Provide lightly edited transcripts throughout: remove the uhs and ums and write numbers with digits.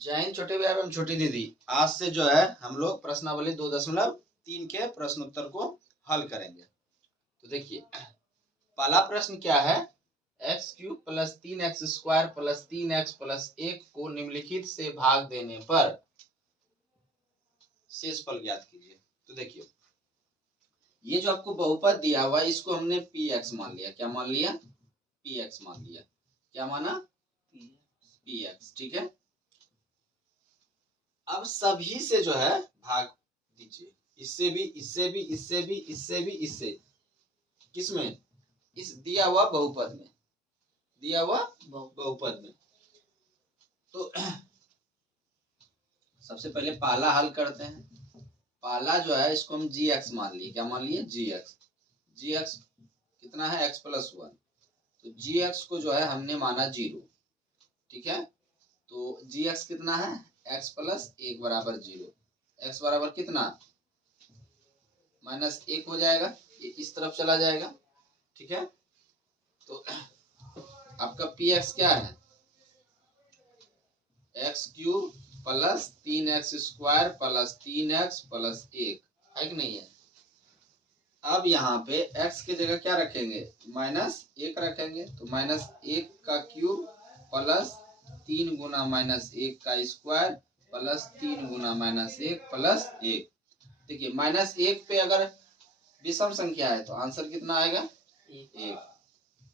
जय हिंद छोटे भाई एवं छोटी दीदी। आज से जो है हम लोग प्रश्नावली 2.3 के प्रश्न उत्तर को हल करेंगे। तो देखिए पहला प्रश्न क्या है, x cube plus 3x square plus 3x plus 1 को निम्नलिखित से भाग देने पर शेषफल ज्ञात कीजिए। तो देखिए ये जो आपको बहुपद दिया हुआ है इसको हमने px मान लिया। क्या मान लिया? px मान लिया। क्या माना? px। ठीक है, अब सभी से जो है भाग दीजिए, इससे भी, इससे भी, इससे भी, इससे भी, इससे। किसमें? इस दिया हुआ बहुपद में, दिया हुआ बहुपद में। तो सबसे पहले पहला हल करते हैं। पहला जो है इसको हम gx मान लिए। क्या मान लिए? gx। gx कितना है? x plus 1। तो gx को जो है हमने माना 0। ठीक है, तो gx कितना है? x प्लस 1 बराबर 0। x बराबर कितना? -1 हो जाएगा, ये इस तरफ चला जाएगा। ठीक है, तो आपका px क्या है? x cube plus 3x square plus 3x plus 1 है कि नहीं है। अब यहाँ पे x की जगह क्या रखेंगे? -1 रखेंगे। तो -1 का क्यूब प्लस 3 गुना -1 का स्क्वायर प्लस 3 गुना -1 प्लस 1। देखिए -1 पे अगर विषम संख्या है तो आंसर कितना आएगा? 1।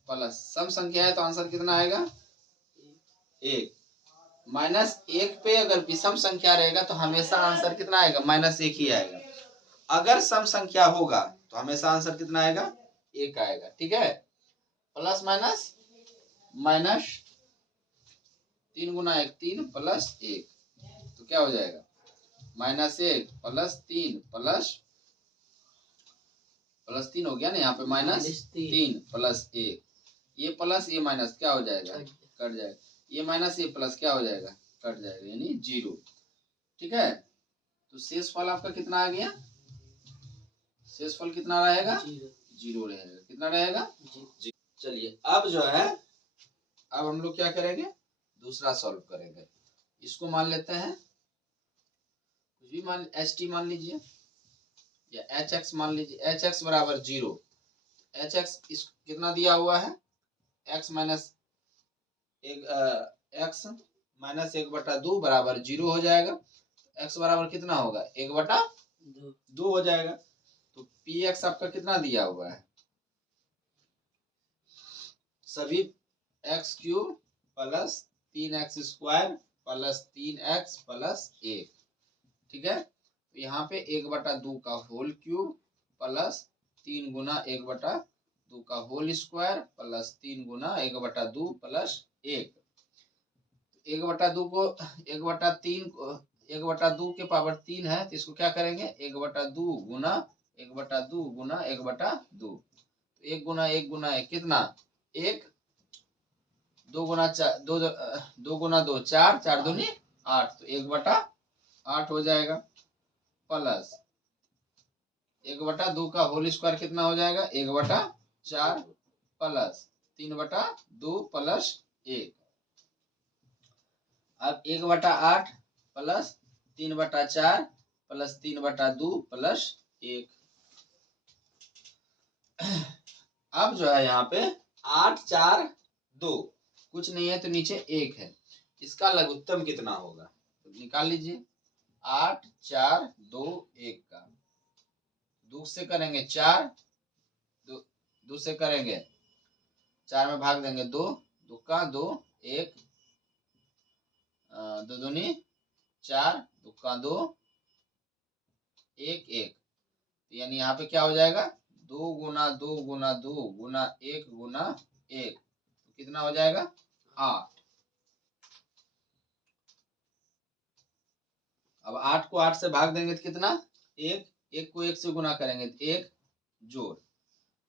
प्लस सम संख्या है तो आंसर कितना आएगा? 1। -1 पे अगर विषम संख्या रहेगा तो हमेशा आंसर कितना आएगा? -1 ही आएगा। अगर सम संख्या होगा तो हमेशा आंसर कितना आएगा? 1 आएगा। ठीक है, प्लस माइनस माइनस 3 गुना 1 3 प्लस 1, तो क्या हो जाएगा? -1 प्लस 3 प्लस 3 हो गया ना, यहाँ पे -3 प्लस 1। ये प्लस ये माइनस क्या हो जाएगा? कट जाएगा। ये माइनस ये प्लस क्या हो जाएगा? कट जाएगा, यानी 0। ठीक है, तो शेषफल आपका कितना आ गया? शेषफल कितना रहेगा? 0 रहेगा। कितना रहेगा? 0। चलिए अब जो है, अब हम लोग क्या करेंगे? दूसरा सॉल्व करेंगे। इसको मान लेते हैं कुछ भी मान, ht मान लीजिए या hx मान लीजिए। hx बराबर 0। hx इस कितना दिया हुआ है? x माइनस 1 बटा 2 बराबर 0 हो जाएगा। x बराबर कितना होगा? 1 बटा 2 हो जाएगा। तो px आपका कितना दिया हुआ है? सभी x cube plus 3x square plus 3x plus 1। ठीक है, तो यहाँ पे 1 बटा 2 का होल क्यूब प्लस 3 गुना 1 बटा 2 का होल स्क्वायर प्लस 3 गुना 1 बटा 2 प्लस 1। 1 बटा 2 को 1 बटा 3 1 बटा 2 के पावर 3 है तो इसको क्या करेंगे? 1 बटा 2 गुना 1 बटा 2 गुना 1 बटा 2। 1 गुना 1 गुना 1 कितना? 1। 2 गुना 4 2 गुना 2 4 4 दूनी 8, तो 1 बटा 8 हो जाएगा। प्लस 1 बटा 2 का होल स्क्वायर कितना हो जाएगा? 1 बटा 4 प्लस 3 बटा 2 प्लस 1। अब 1 बटा 8 प्लस 3 बटा 4 प्लस 3 बटा 2 प्लस 1। अब जो है यहाँ पे 8 4 2 कुछ नहीं है तो नीचे 1 है, इसका लघुत्तम कितना होगा? तो निकाल लीजिए। 8 4 2 1 का 2 से करेंगे 4, 2 से करेंगे 4 में भाग देंगे 2, 2 का 2 1 2 दूनी 4, 2 का 2 1 1, यानी यहाँ पे क्या हो जाएगा? 2 गुना 2 गुना 2 गुना 1 गुना 1, तो कितना हो जाएगा? 8। अब 8 को 8 से भाग देंगे तो कितना? 1। 1 को 1 से गुना करेंगे तो 1 जोड़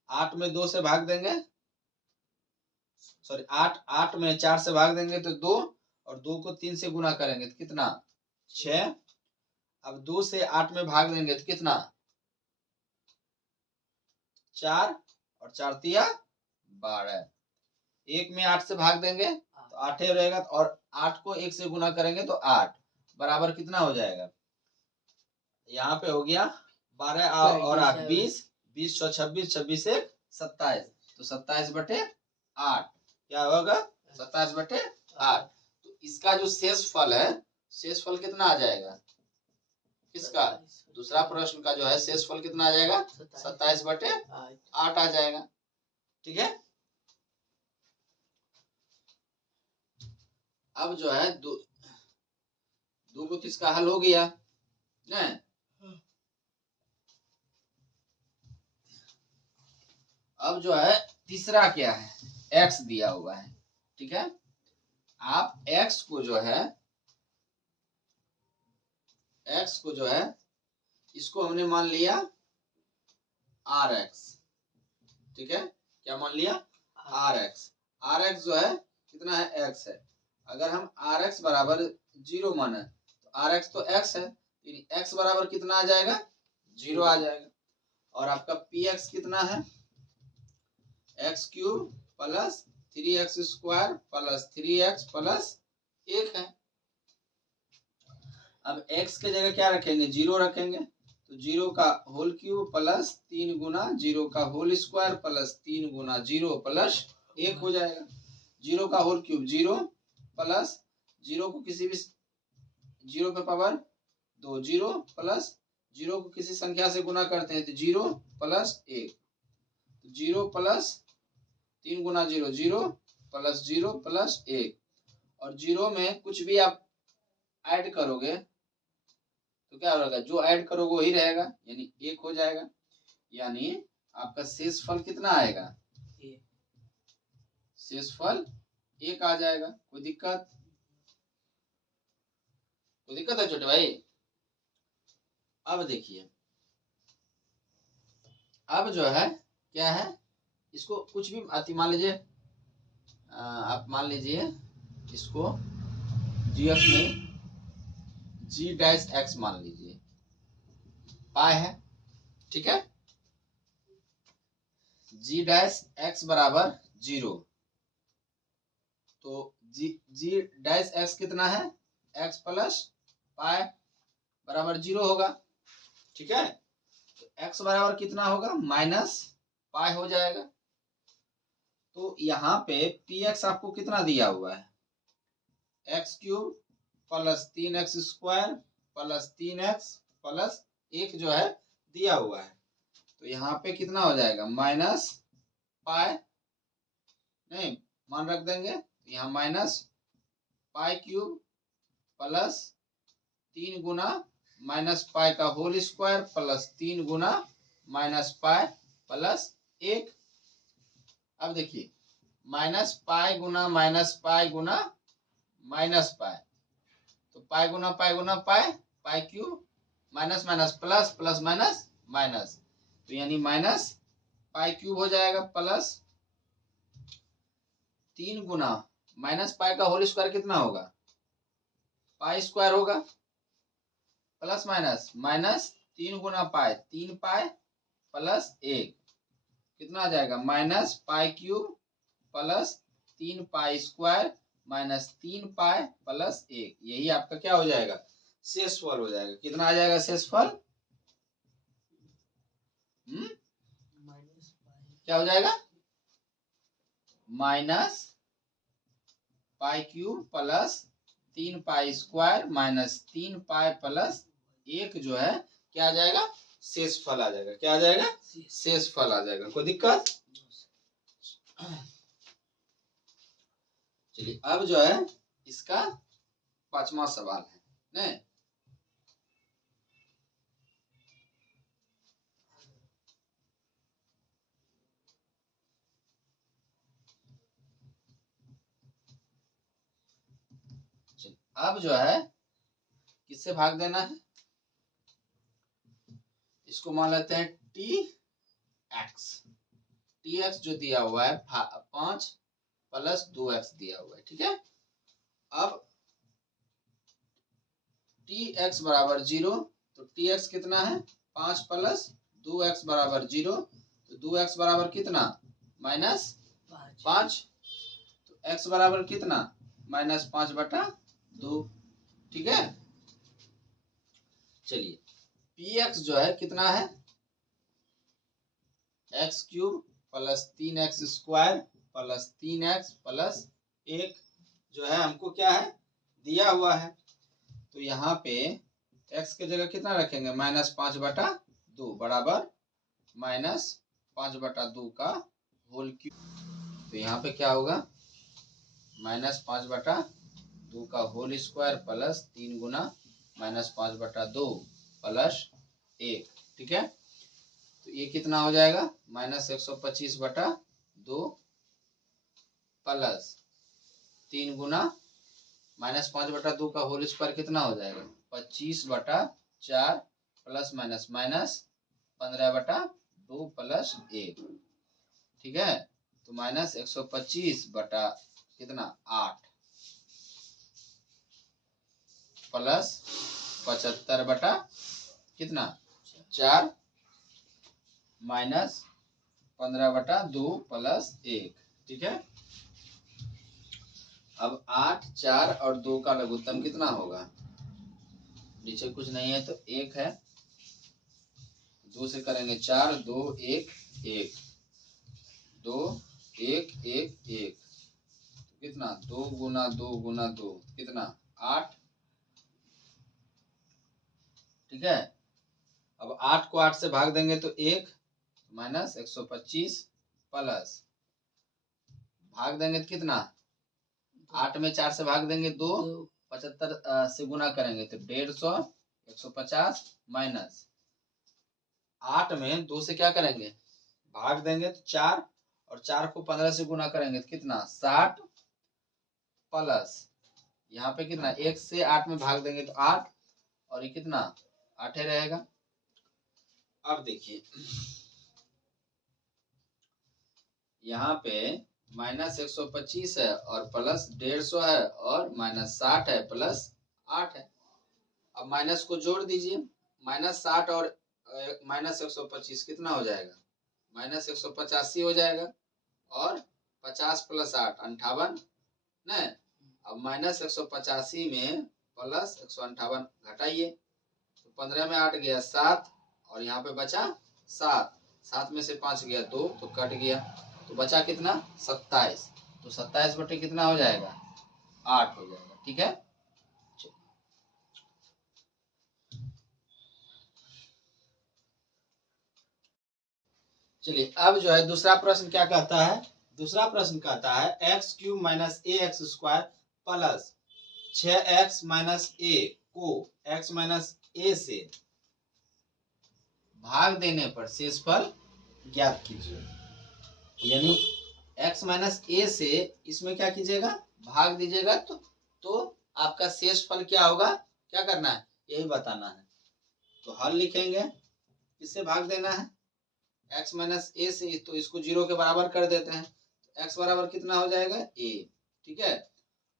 8 में 2 से भाग देंगे, सॉरी 8 में 4 से भाग देंगे तो 2, और 2 को 3 से गुना करेंगे तो कितना? 6। अब 2 से 8 में भाग देंगे तो कितना? 4, और 4 तिया 12। 1 में 8 से भाग देंगे तो 8 रहेगा, और 8 को 1 से गुना करेंगे तो 8 बराबर कितना हो जाएगा, यहाँ पे हो गया 12 और 8 20, 20 और 26, 26 1 27, तो 27/8 क्या होगा, 27/8। तो इसका जो शेषफल है, शेषफल कितना आ जाएगा, किसका, दूसरा प्रश्न का जो है शेषफल कितना आ जाएगा, 27/8 आ जाएगा। ठीक है, अब जो है दो को किसका हल हो गया ना। अब जो है तीसरा क्या है, x दिया हुआ है। ठीक है, आप x को जो है इसको हमने मान लिया rx। ठीक है, क्या मान लिया, rx जो है कितना है, x है। अगर हम rx बराबर 0 माने तो rx तो x है, x बराबर कितना आ जाएगा, 0 आ जाएगा। और आपका px कितना है, x³ plus 3x² plus 3x plus 1 है। अब x के जगह क्या रखेंगे, 0 रखेंगे, तो 0 का होल क्यूब प्लस 3 गुना 0 का होल स्क्वायर प्लस 3 गुना 0 प्लस 1 हो जाएगा। 0 का होल क्यूब 0 प्लस 0 को किसी भी 0 पे पावर 2, 0 प्लस 0 को किसी संख्या से गुना करते हैं तो 0 प्लस 1, 0 प्लस 3 गुना 0 0 प्लस 0 प्लस 1, और 0 में कुछ भी आप ऐड करोगे तो क्या होगा, जो ऐड करोगे वही रहेगा, यानी 1 हो जाएगा। यानी आपका शेषफल कितना आएगा, शेषफल 1 आ जाएगा। कोई दिक्कत है छोटे भाई। अब देखिए, अब जो है क्या है, इसको कुछ भी अति मान लीजिए, आप मान लीजिए इसको gx में g' मान लीजिए, पाई है। ठीक है, g' बराबर 0, तो g' कितना है, x प्लस पाई बराबर 0 होगा। ठीक है, तो x बराबर कितना होगा, माइनस पाई हो जाएगा। तो यहाँ पे px आपको कितना दिया हुआ है, x³ plus 3x² plus 3x plus 1 जो है दिया हुआ है। तो यहाँ पे कितना हो जाएगा, माइनस पाई, नहीं मान रख देंगे, यहाँ माइनस पाई³ प्लस 3 गुना माइनस पाई का होल स्क्वायर प्लस 3 गुना माइनस पाई प्लस 1। अब देखिए, माइनस पाई गुना माइनस पाई गुना माइनस पाई, तो पाई गुना pi, pi minus minus plus, plus minus minus, तो यानी माइनस पाई³ हो जाएगा प्लस 3 गुना माइनस पाई का होल स्क्वायर कितना होगा, पाई स्क्वायर होगा, प्लस माइनस माइनस 3 गुना पाई 3 पाई प्लस 1 कितना आ जाएगा, minus pi plus 3 pi square minus 3 pi plus 1। यही आपका क्या हो जाएगा, शेषफल हो जाएगा। कितना आ जाएगा शेषफल, क्या हो जाएगा, minus pi plus 3 pi square minus 3 pi plus 1 जो है क्या आ जाएगा, शेषफल आ जाएगा। क्या आ जाएगा, शेषफल आ जाएगा। कोई दिक्कत, चलिए अब जो है इसका 5वां सवाल है नहीं, अब जो है किससे भाग देना है, इसको मान लेते हैं tx जो दिया हुआ है 5 प्लस 2x दिया हुआ है। ठीक है, अब tx बराबर 0, तो tx कितना है, 5 प्लस 2x बराबर 0, तो 2x बराबर कितना, माइनस 5, तो x बराबर कितना -5/2। ठीक है, चलिए px जो है कितना है, x³ + 3x² + 3x + 1 जो है हमको क्या है, दिया हुआ है। तो यहाँ पे x के जगह कितना रखेंगे, -5/2 बराबर -5/2 का होल क्यूब। तो यहाँ पे क्या होगा, -5/2 का होल स्क्वायर प्लस 3 गुना -5/2 + 1। ठीक है, तो ये कितना हो जाएगा, -125/2 प्लस 3 गुना -5/2 का होल स्क्वायर कितना हो जाएगा, 25/4 प्लस माइनस -15/2 + 1। ठीक है, तो -125 बटा कितना 8 प्लस 75 बटा कितना 4 माइनस 15/2 + 1। ठीक है, अब 8, 4 और 2 का लघुत्तम कितना होगा, नीचे कुछ नहीं है तो 1 है, 2 से करेंगे 4, 2 1 1 2 1 1 1, कितना 2 गुना 2 गुना 2 कितना 8। ठीक है, अब 8 को 8 से भाग देंगे तो 1 -125 प्लस भाग देंगे तो कितना, 8 में 4 से भाग देंगे 2, 75 से गुना करेंगे तो 150, 150 माइनस 8 में 2 से क्या करेंगे, भाग देंगे तो 4, और 4 को 15 से गुना करेंगे तो कितना 60 प्लस यहाँ पे कितना 1 से 8 में भाग देंगे तो 8, और ये कितना 8 रहेगा। अब देखिए यहाँ पे -125 है और प्लस 150 है और -60 है प्लस 8 है। अब माइनस को जोड़ दीजिए, -60 और -125 कितना हो जाएगा, -185 हो जाएगा, और 50 + 8 58 नहीं। अब -185 में प्लस 158 घटाइए, तो 15 में 8 गया 7, और यहाँ पे बचा 7, 7 में से 5 गया 2 तो कट गया, तो बचा कितना 27। तो 27 बटे कितना हो जाएगा 8 हो जाएगा। ठीक है, चलिए अब जो है दूसरा प्रश्न क्या कहता है, दूसरा प्रश्न कहता है x³ - ax² plus 6x - a को x - a से भाग देने पर शेषफल ज्ञात कीजिए। यानी x - a से इसमें क्या कीजिएगा, भाग दीजिएगा, तो आपका शेषफल क्या होगा, क्या करना है यही बताना है। तो हल लिखेंगे, किससे भाग देना है, x - a से, तो इसको 0 के बराबर कर देते हैं, तो x बराबर कितना हो जाएगा a। ठीक है,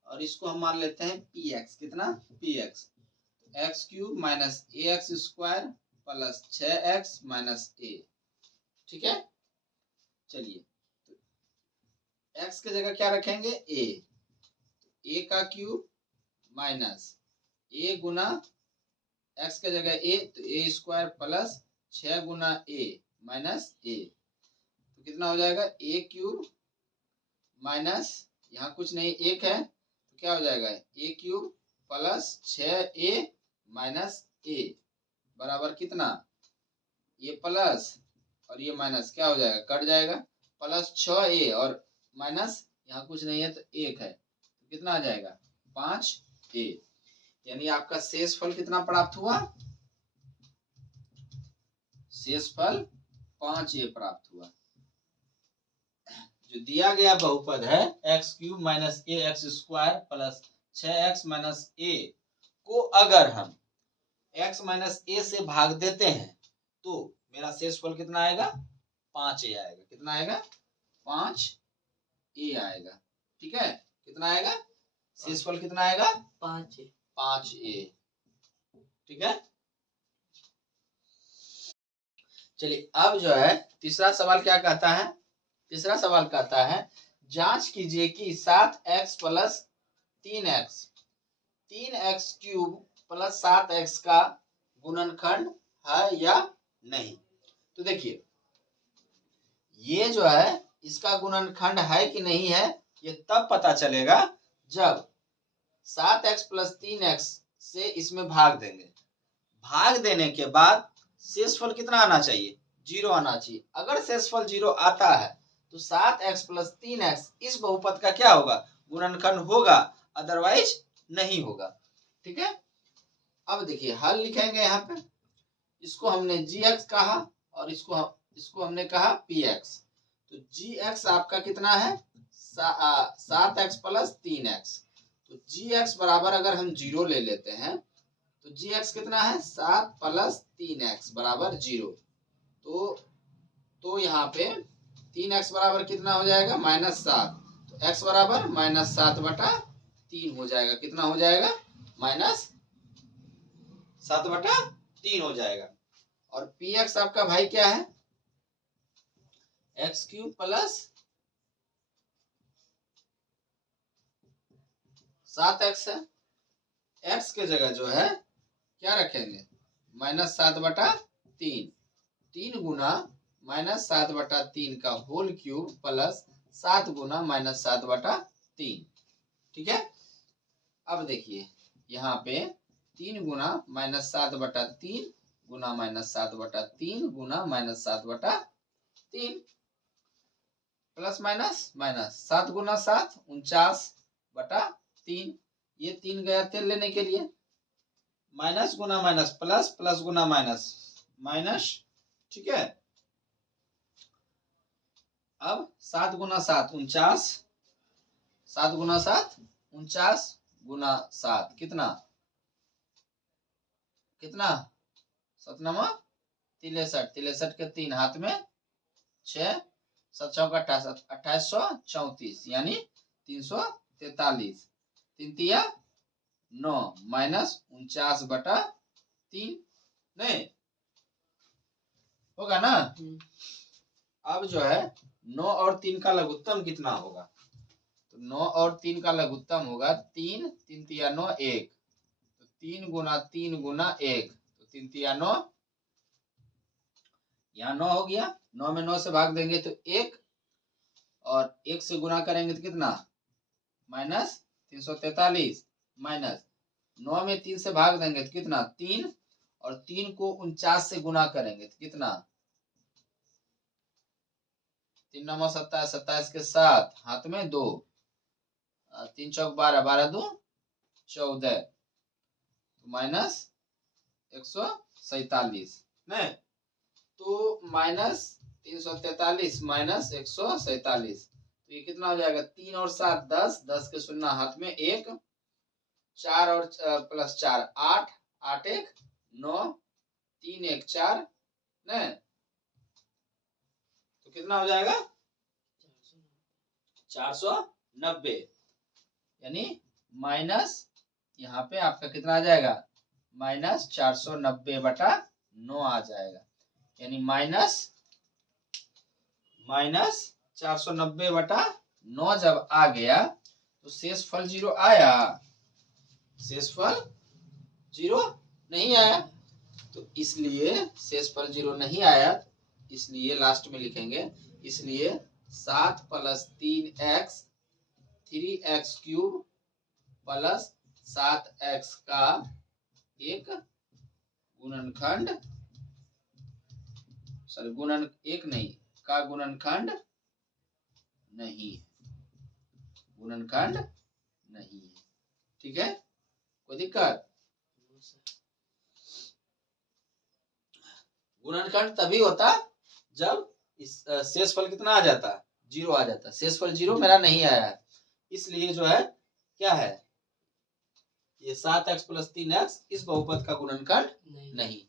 और इसको हम मान लेते हैं px, कितना px, x³ - ax² plus 6x - a। ठीक है, चलिए x के जगह क्या रखेंगे a, a का cube minus a Guna x के जगह a तो a² plus 6 Guna a minus a, तो कितना हो जाएगा a³ माइनस यहाँ कुछ नहीं 1 है तो क्या हो जाएगा a³ plus 6a minus a बराबर कितना, ये प्लस और ये माइनस क्या हो जाएगा, कट जाएगा, प्लस 6a और माइनस यहाँ कुछ नहीं है तो 1 है, तो कितना आ जाएगा 5a। यानी आपका शेषफल कितना प्राप्त हुआ, शेषफल 5a प्राप्त हुआ। जो दिया गया बहुपद है x³ - ax² plus 6x - a को अगर हम x - a से भाग देते हैं तो मेरा शेषफल कितना आएगा 5a आएगा, कितना आएगा 5a आएगा। ठीक है, कितना आएगा शेषफल कितना आएगा 5a। ठीक है, चलिए अब जो है तीसरा सवाल क्या कहता है, तीसरा सवाल कहता है जांच कीजिए कि 7x + 3x cube plus 7x का गुणनखंड है या नहीं। तो देखिए ये जो है इसका गुणनखंड है कि नहीं है, ये तब पता चलेगा जब 7x प्लस 3x से इसमें भाग देंगे। भाग देने के बाद शेषफल कितना आना चाहिए, 0 आना चाहिए। अगर शेषफल 0 आता है तो 7x प्लस 3x इस बहुपद का क्या होगा, गुणनखंड होगा, अदरवाइज नहीं होगा। ठीक है, अब देखिए हल लिखेंगे यहाँ पे। इसको हमने gx कहा और इसको हमने कहा px। तो gx आपका कितना है, 7x प्लस 3x। तो gx बराबर अगर हम 0 ले लेते हैं तो gx कितना है, 7 प्लस 3x बराबर 0। तो यहाँ पे 3x बराबर कितना हो जाएगा, -7। तो x बराबर -7/3 हो जाएगा। कितना हो जाएगा, -7/3 हो जाएगा। और px आपका भाई क्या है, x क्यूब प्लस 7x है। x के जगह जो है क्या रखेंगे, -7/3। 3 गुना -7/3 का होल क्यूब प्लस 7 गुना -7/3। ठीक है, अब देखिए यहाँ पे 3 गुना -7/3 गुना -7/3 गुना -7/3 प्लस माइनस 7 गुना 7 49/3। ये 3 गया तेल लेने के लिए, माइनस गुना माइनस प्लस, प्लस गुना माइनस माइनस। ठीक है, अब 7 गुना 7 49, 7 गुना 7 49 गुना 7 कितना 7 नमा 63, 63 के 3 हाथ में 6, 7 चौका 28, 2834 यानी 343। 3 तिया 9 माइनस 49/3 नहीं होगा ना। अब जो है 9 और 3 का लघुत्तम कितना होगा, तो 9 और 3 का लघुत्तम होगा 3, 3 तिया 9 1। तो 3 गुना 3 गुना 1, तो 3 तिया 9, यहाँ 9 हो गया। 9 में 9 से भाग देंगे तो 1, और 1 से गुना करेंगे तो कितना, -343, माइनस 9 में 3 से भाग देंगे तो कितना 3, और 3 को 49 से गुना करेंगे तो कितना, 3 9 27, 27 के 7 हाथ में 2, 3 चौक 12, 12 2 14, -147 नहीं। तो -343 -147, तो ये कितना हो जाएगा, 3 और 7 10, 10 के 0 हाथ में 1, 4 और प्लस 4 8, 8 1 9, 3 1 4 नहीं। तो कितना हो जाएगा 490, यानी माइनस यहाँ पे आपका कितना आ जाएगा, -490/9 आ जाएगा। यानी -490/9 जब आ गया तो शेषफल 0 आया, शेषफल 0 नहीं आया। तो इसलिए शेषफल 0 नहीं आया, इसलिए लास्ट में लिखेंगे, इसलिए 7 plus 3x 3x cube plus 7x का एक गुणनखंड, सॉरी एक नहीं का गुणनखंड नहीं, गुणनखंड नहीं है। ठीक है, कोई दिक्कत, गुणनखंड तभी होता जब इस शेषफल कितना आ जाता, 0 आ जाता। शेषफल 0 मेरा नहीं आया है, इसलिए जो है क्या है, ये 7x प्लस 3x इस बहुपद का गुणनखंड नहीं।